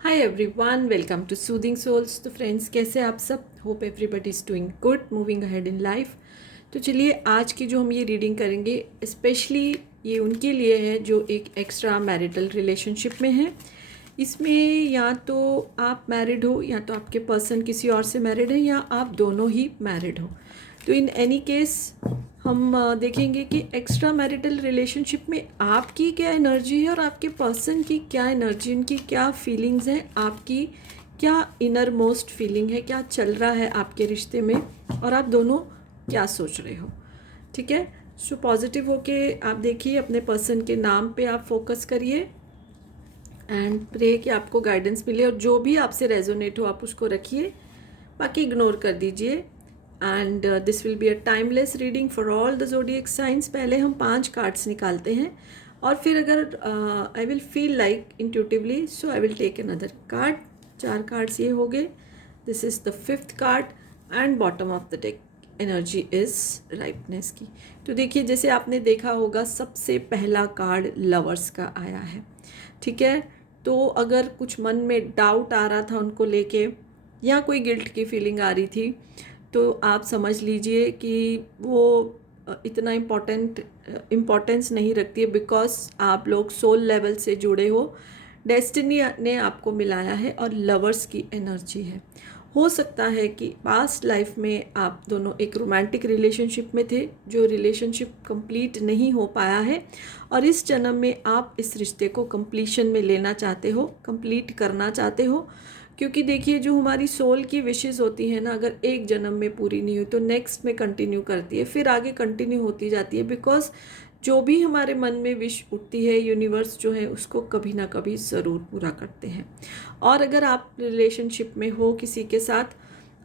Hi everyone, welcome to soothing souls. तो friends, कैसे आप सब? Hope everybody is doing good, moving ahead in life. तो चलिए, आज की जो हम ये रीडिंग करेंगे स्पेशली ये उनके लिए है जो एक एक्स्ट्रा मैरिटल रिलेशनशिप में है। इसमें या तो आप मैरिड हो या तो आपके पर्सन किसी और से मैरिड है या आप दोनों ही मैरिड हो। तो इन एनी केस हम देखेंगे कि एक्स्ट्रा मैरिटल रिलेशनशिप में आपकी क्या एनर्जी है और आपके पर्सन की क्या एनर्जी, उनकी क्या फीलिंग्स हैं, आपकी क्या इनर मोस्ट फीलिंग है, क्या चल रहा है आपके रिश्ते में और आप दोनों क्या सोच रहे हो। ठीक है, सो पॉजिटिव होके आप देखिए, अपने पर्सन के नाम पे आप फोकस करिए एंड प्रे कि आपको गाइडेंस मिले और जो भी आपसे रेजोनेट हो आप उसको रखिए, बाकी इग्नोर कर दीजिए। And this will be a timeless reading for all the zodiac signs. पहले हम 5 कार्ड्स निकालते हैं और फिर अगर I will feel like intuitively so I will take another card. 4 cards ये हो गए। This is the 5th card and bottom of the deck energy is ripeness की। तो देखिए, जैसे आपने देखा होगा, सबसे पहला कार्ड लवर्स का आया है। ठीक है, तो अगर कुछ मन में डाउट आ रहा था उनको लेके या कोई गिल्ट की फीलिंग आ रही थी, तो आप समझ लीजिए कि वो इतना इम्पोर्टेंस नहीं रखती है, बिकॉज आप लोग सोल लेवल से जुड़े हो, डेस्टिनी ने आपको मिलाया है और लवर्स की एनर्जी है। हो सकता है कि पास्ट लाइफ में आप दोनों एक रोमांटिक रिलेशनशिप में थे, जो रिलेशनशिप कंप्लीट नहीं हो पाया है और इस जन्म में आप इस रिश्ते को कंप्लीशन में लेना चाहते हो, कंप्लीट करना चाहते हो। क्योंकि देखिए, जो हमारी सोल की विशेज़ होती है ना, अगर एक जन्म में पूरी नहीं हुई तो नेक्स्ट में कंटिन्यू करती है, फिर आगे कंटिन्यू होती जाती है। बिकॉज जो भी हमारे मन में विश उठती है, यूनिवर्स जो है उसको कभी ना कभी ज़रूर पूरा करते हैं। और अगर आप रिलेशनशिप में हो किसी के साथ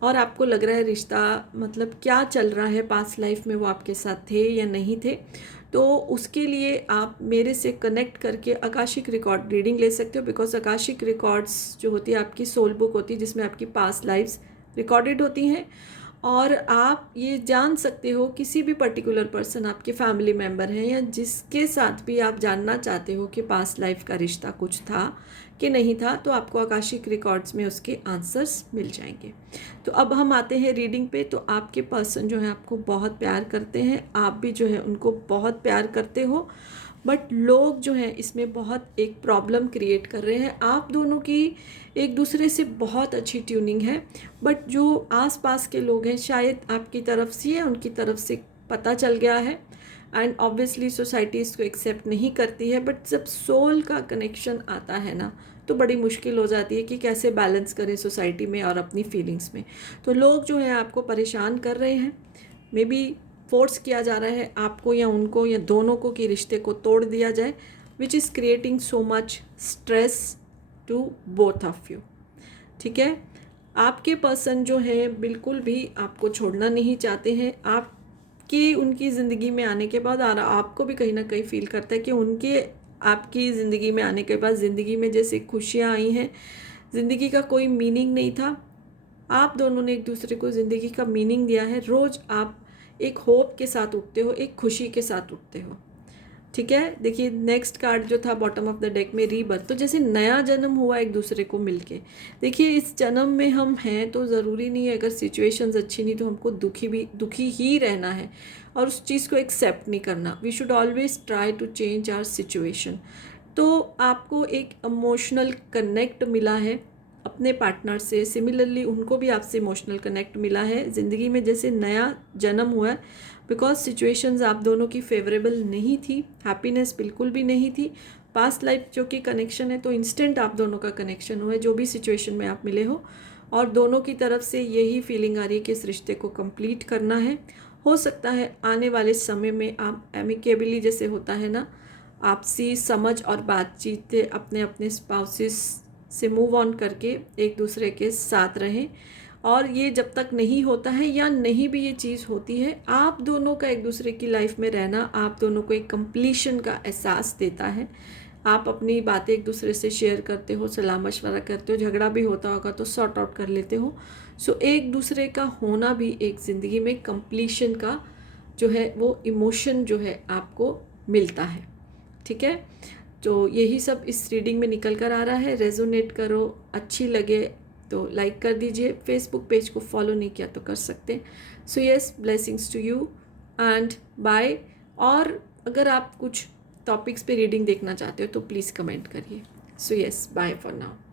और आपको लग रहा है रिश्ता, मतलब क्या चल रहा है, पास्ट लाइफ में वो आपके साथ थे या नहीं थे, तो उसके लिए आप मेरे से कनेक्ट करके आकाशिक रिकॉर्ड रीडिंग ले सकते हो। बिकॉज आकाशिक रिकॉर्ड्स जो होती है आपकी सोल बुक होती है, जिसमें आपकी पास्ट लाइफ्स रिकॉर्डेड होती हैं और आप ये जान सकते हो किसी भी पर्टिकुलर पर्सन, आपके फैमिली मेम्बर हैं या जिसके साथ भी आप जानना चाहते हो कि पास्ट लाइफ का रिश्ता कुछ था कि नहीं था, तो आपको आकाशिक रिकॉर्ड्स में उसके आंसर्स मिल जाएंगे। तो अब हम आते हैं रीडिंग पे। तो आपके पर्सन जो है आपको बहुत प्यार करते हैं, आप भी जो है उनको बहुत प्यार करते हो, बट लोग जो हैं इसमें बहुत एक प्रॉब्लम क्रिएट कर रहे हैं। आप दोनों की एक दूसरे से बहुत अच्छी ट्यूनिंग है, बट जो आसपास के लोग हैं शायद आपकी तरफ से या उनकी तरफ से पता चल गया है एंड ऑब्वियसली सोसाइटी इसको एक्सेप्ट नहीं करती है। बट जब सोल का कनेक्शन आता है ना, तो बड़ी मुश्किल हो जाती है कि कैसे बैलेंस करें सोसाइटी में और अपनी फीलिंग्स में। तो लोग जो हैं आपको परेशान कर रहे हैं, मे बी फोर्स किया जा रहा है आपको या उनको या दोनों को कि रिश्ते को तोड़ दिया जाए, which is creating so much stress to both of you. ठीक है, आपके पर्सन जो है बिल्कुल भी आपको छोड़ना नहीं चाहते हैं। आपकी उनकी ज़िंदगी में आने के बाद आपको भी कहीं ना कहीं फील करता है कि उनके आपकी ज़िंदगी में आने के बाद ज़िंदगी में जैसे खुशियाँ आई हैं, ज़िंदगी का कोई मीनिंग नहीं था। आप दोनों ने एक दूसरे को ज़िंदगी का मीनिंग दिया है। रोज़ आप एक होप के साथ उठते हो, एक खुशी के साथ उठते हो। ठीक है, देखिए नेक्स्ट कार्ड जो था बॉटम ऑफ द डेक में रीबर्थ, तो जैसे नया जन्म हुआ एक दूसरे को मिलके। देखिए, इस जन्म में हम हैं तो ज़रूरी नहीं है अगर सिचुएशंस अच्छी नहीं तो हमको दुखी ही रहना है और उस चीज़ को एक्सेप्ट नहीं करना। We should always try to change our situation. तो आपको एक इमोशनल कनेक्ट मिला है अपने पार्टनर से, सिमिलरली उनको भी आपसे इमोशनल कनेक्ट मिला है। ज़िंदगी में जैसे नया जन्म हुआ है, बिकॉज सिचुएशंस आप दोनों की फेवरेबल नहीं थी, हैप्पीनेस बिल्कुल भी नहीं थी। पास्ट लाइफ जो कि कनेक्शन है, तो इंस्टेंट आप दोनों का कनेक्शन हुआ है जो भी सिचुएशन में आप मिले हो, और दोनों की तरफ से यही फीलिंग आ रही है कि इस रिश्ते को कंप्लीट करना है। हो सकता है आने वाले समय में आप एमिकेबली, जैसे होता है ना, आपसी समझ और बातचीत से अपने अपने स्पाउसेस से मूव ऑन करके एक दूसरे के साथ रहें। और ये जब तक नहीं होता है या नहीं भी ये चीज़ होती है, आप दोनों का एक दूसरे की लाइफ में रहना आप दोनों को एक कंप्लीशन का एहसास देता है। आप अपनी बातें एक दूसरे से शेयर करते हो, सलाह मशवरा करते हो, झगड़ा भी होता होगा तो सॉर्ट आउट कर लेते हो। सो एक दूसरे का होना भी एक ज़िंदगी में कंप्लीशन का जो है वो इमोशन जो है आपको मिलता है। ठीक है, तो यही सब इस रीडिंग में निकल कर आ रहा है। रेजोनेट करो, अच्छी लगे तो लाइक कर दीजिए, फेसबुक पेज को फॉलो नहीं किया तो कर सकते हैं। So yes, blessings to you and bye. और अगर आप कुछ टॉपिक्स पे रीडिंग देखना चाहते हो तो प्लीज़ कमेंट करिए। So yes, bye for now.